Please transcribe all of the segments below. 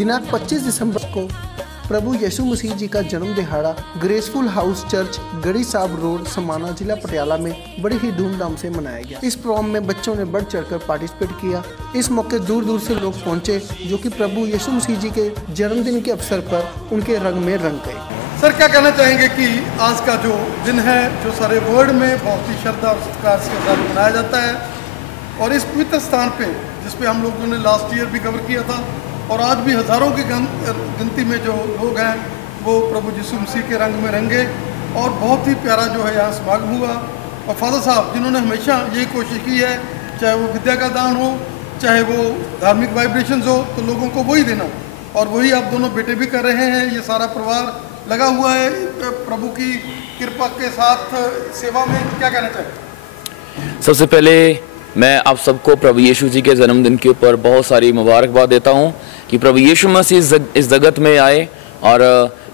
दिनांक 25 दिसंबर को प्रभु यीशु मसीह जी का जन्म दिहाड़ा ग्रेसफुल हाउस चर्च गढ़ी साहब रोड समाना जिला पटियाला में बड़ी ही धूमधाम से मनाया गया। इस प्रोग्राम में बच्चों ने बढ़ चढ़कर पार्टिसिपेट किया। इस मौके दूर दूर से लोग पहुंचे जो कि प्रभु यीशु मसीह जी के जन्मदिन के अवसर पर उनके रंग में रंग गए। सर, क्या कहना चाहेंगे कि आज का जो दिन है, जो सारे वर्ल्ड में बहुत ही श्रद्धा और सत्कार के साथ मनाया जाता है, और इस पवित्र स्थान पे जिसपे हम लोगों ने लास्ट ईयर भी कवर किया था, और आज भी हज़ारों की गिनती में जो लोग हैं वो प्रभु यीशु मसीह के रंग में रंगे, और बहुत ही प्यारा जो है यहाँ समागम हुआ। और फादर साहब जिन्होंने हमेशा यही कोशिश की है, चाहे वो विद्या का दान हो, चाहे वो धार्मिक वाइब्रेशंस हो, तो लोगों को वही देना, और वही आप दोनों बेटे भी कर रहे हैं। ये सारा परिवार लगा हुआ है प्रभु की कृपा के साथ सेवा में। क्या कहना चाहिए? सबसे पहले मैं आप सबको प्रभु यीशु जी के जन्मदिन के ऊपर बहुत सारी मुबारकबाद देता हूं कि प्रभु यीशु मसीह इस जगत में आए और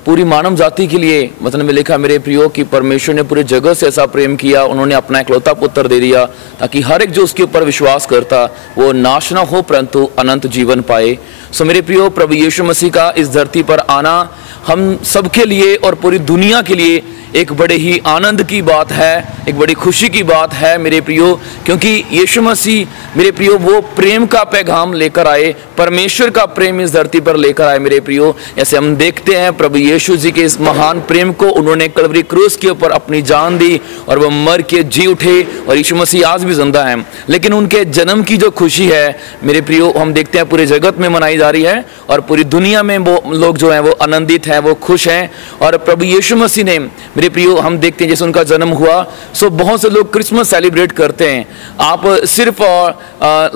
पूरी मानव जाति के लिए, वचन में लिखा मेरे प्रियो कि परमेश्वर ने पूरे जगत से ऐसा प्रेम किया, उन्होंने अपना इकलौता पुत्र दे दिया ताकि हर एक जो उसके ऊपर विश्वास करता वो नाश ना हो परंतु अनंत जीवन पाए। सो मेरे प्रियो, प्रभु यीशु मसीह का इस धरती पर आना हम सबके लिए और पूरी दुनिया के लिए एक बड़े ही आनंद की बात है, एक बड़ी खुशी की बात है मेरे प्रियो, क्योंकि यीशु मसीह मेरे प्रियो वो प्रेम का पैगाम लेकर आए, परमेश्वर का प्रेम इस धरती पर लेकर आए मेरे प्रियो। ऐसे हम देखते हैं प्रभु यीशु जी के इस महान प्रेम को, उन्होंने कलवरी क्रूस के ऊपर अपनी जान दी और वो मर के जी उठे, और यीशु मसीह आज भी जिंदा है। लेकिन उनके जन्म की जो खुशी है मेरे प्रियो, हम देखते हैं पूरे जगत में मनाई जा रही है, और पूरी दुनिया में वो लोग जो हैं वो आनंदित हैं, वो खुश हैं। और प्रभु यीशु मसीह ने मेरे प्रियो, हम देखते हैं जैसे उनका जन्म हुआ, सो बहुत से लोग क्रिसमस सेलिब्रेट करते हैं। आप सिर्फ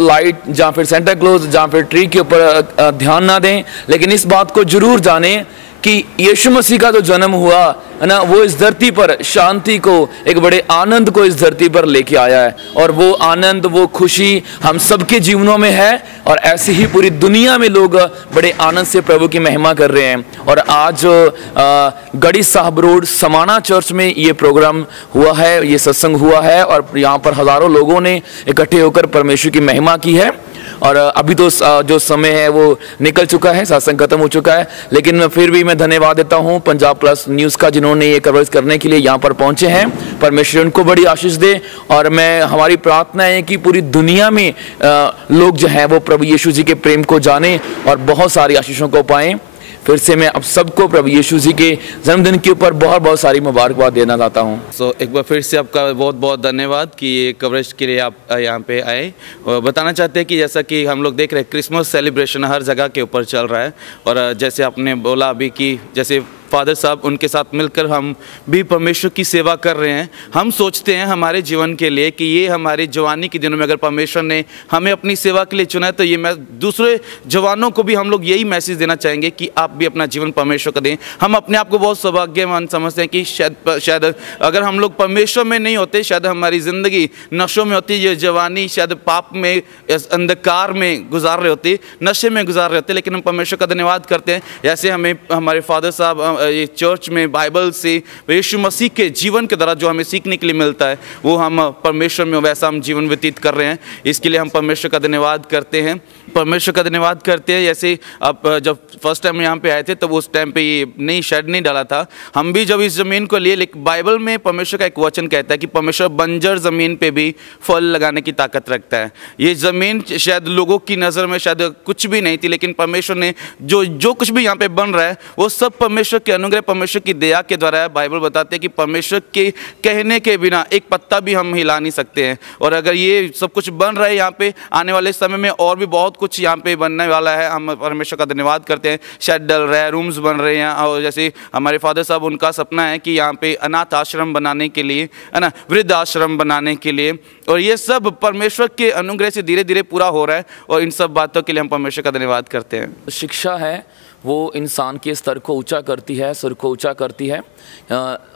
लाइट या फिर सेंटा क्लॉज या फिर ट्री के ऊपर ध्यान ना दें, लेकिन इस बात को जरूर जानें कि यीशु मसीह का जो जन्म हुआ है ना, वो इस धरती पर शांति को, एक बड़े आनंद को इस धरती पर लेके आया है, और वो आनंद, वो खुशी हम सबके जीवनों में है, और ऐसे ही पूरी दुनिया में लोग बड़े आनंद से प्रभु की महिमा कर रहे हैं। और आज गढ़ी साहब रोड समाना चर्च में ये प्रोग्राम हुआ है, ये सत्संग हुआ है, और यहाँ पर हजारों लोगों ने इकट्ठे होकर परमेश्वर की महिमा की है। और अभी तो जो समय है वो निकल चुका है, सत्संग खत्म हो चुका है, लेकिन फिर भी मैं धन्यवाद देता हूं पंजाब प्लस न्यूज़ का, जिन्होंने ये कवरेज करने के लिए यहाँ पर पहुंचे हैं। परमेश्वर उनको बड़ी आशीष दे, और मैं हमारी प्रार्थना है कि पूरी दुनिया में लोग जो हैं वो प्रभु यीशु जी के प्रेम को जाने और बहुत सारी आशीषों को पाएं। फिर से मैं अब सबको प्रभु यीशु जी के जन्मदिन के ऊपर बहुत बहुत सारी मुबारकबाद देना चाहता हूँ। एक बार फिर से आपका बहुत बहुत धन्यवाद कि ये कवरेज के लिए आप यहाँ पे आए। और बताना चाहते हैं कि जैसा कि हम लोग देख रहे हैं क्रिसमस सेलिब्रेशन हर जगह के ऊपर चल रहा है, और जैसे आपने बोला अभी कि जैसे फादर साहब उनके साथ मिलकर हम भी परमेश्वर की सेवा कर रहे हैं। हम सोचते हैं हमारे जीवन के लिए कि ये हमारी जवानी के दिनों में अगर परमेश्वर ने हमें अपनी सेवा के लिए चुना है, तो ये मैं दूसरे जवानों को भी हम लोग यही मैसेज देना चाहेंगे कि आप भी अपना जीवन परमेश्वर को दें। हम अपने आप को बहुत सौभाग्यवान समझते हैं कि शायद अगर हम लोग परमेश्वर में नहीं होते, शायद हमारी ज़िंदगी नशों में होती, ये जवानी शायद पाप में, अंधकार में गुजार रहे होते, नशे में गुजार रहे होते। लेकिन हम परमेश्वर का धन्यवाद करते हैं, जैसे हमें हमारे फादर साहब ये चर्च में बाइबल से यीशु मसीह के जीवन के द्वारा जो हमें सीखने के लिए मिलता है, वो हम परमेश्वर में वैसा हम जीवन व्यतीत कर रहे हैं। इसके लिए हम परमेश्वर का धन्यवाद करते हैं, परमेश्वर का धन्यवाद करते हैं। जैसे अब जब फर्स्ट टाइम यहाँ पे आए थे तब उस टाइम पे ये नहीं शेड नहीं डाला था, हम भी जब इस ज़मीन को लिए, लेकिन बाइबल में परमेश्वर का एक वचन कहता है कि परमेश्वर बंजर ज़मीन पे भी फल लगाने की ताकत रखता है। ये ज़मीन शायद लोगों की नज़र में शायद कुछ भी नहीं थी, लेकिन परमेश्वर ने जो कुछ भी यहाँ पे बन रहा है वो सब परमेश्वर के अनुग्रह, परमेश्वर की दया के द्वारा है। बाइबल बताते हैं कि परमेश्वर के कहने के बिना एक पत्ता भी हम हिला नहीं सकते हैं। और अगर ये सब कुछ बन रहा है यहाँ पे, आने वाले समय में और भी बहुत कुछ यहाँ पे बनने वाला है। हम परमेश्वर का धन्यवाद करते हैं। शेड डल रहा है, रूम्स बन रहे हैं, और जैसे हमारे फादर साहब, उनका सपना है कि यहाँ पे अनाथ आश्रम बनाने के लिए, है ना, वृद्ध आश्रम बनाने के लिए, और ये सब परमेश्वर के अनुग्रह से धीरे धीरे पूरा हो रहा है। और इन सब बातों के लिए हम परमेश्वर का धन्यवाद करते हैं। शिक्षा है वो इंसान के स्तर को ऊंचा करती है, सुर को ऊंचा करती है।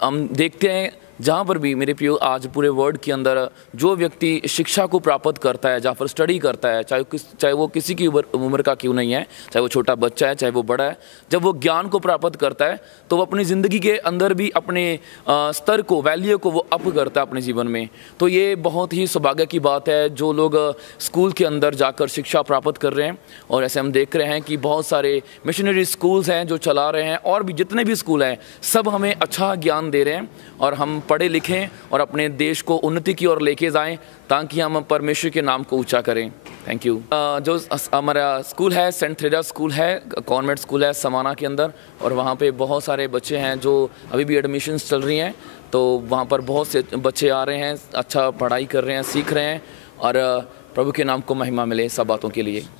हम देखते हैं जहाँ पर भी मेरे प्रियो आज पूरे वर्ल्ड के अंदर जो व्यक्ति शिक्षा को प्राप्त करता है, जहाँ पर स्टडी करता है, चाहे वो किसी की उम्र का क्यों नहीं है, चाहे वो छोटा बच्चा है, चाहे वो बड़ा है, जब वो ज्ञान को प्राप्त करता है तो वो अपनी ज़िंदगी के अंदर भी अपने स्तर को, वैल्यू को वो अप करता है अपने जीवन में। तो ये बहुत ही सौभाग्य की बात है जो लोग स्कूल के अंदर जाकर शिक्षा प्राप्त कर रहे हैं। और ऐसे हम देख रहे हैं कि बहुत सारे मिशनरी स्कूल्स हैं जो चला रहे हैं, और भी जितने भी स्कूल हैं सब हमें अच्छा ज्ञान दे रहे हैं, और हम पढ़े लिखें और अपने देश को उन्नति की ओर लेके जाएं ताकि हम परमेश्वर के नाम को ऊंचा करें। Thank you. जो हमारा स्कूल है सेंट थ्रेजा स्कूल है, कॉन्वेंट स्कूल है समाना के अंदर, और वहाँ पे बहुत सारे बच्चे हैं जो अभी भी एडमिशन्स चल रही हैं। तो वहाँ पर बहुत से बच्चे आ रहे हैं, अच्छा पढ़ाई कर रहे हैं, सीख रहे हैं, और प्रभु के नाम को महिमा मिले सब बातों के लिए।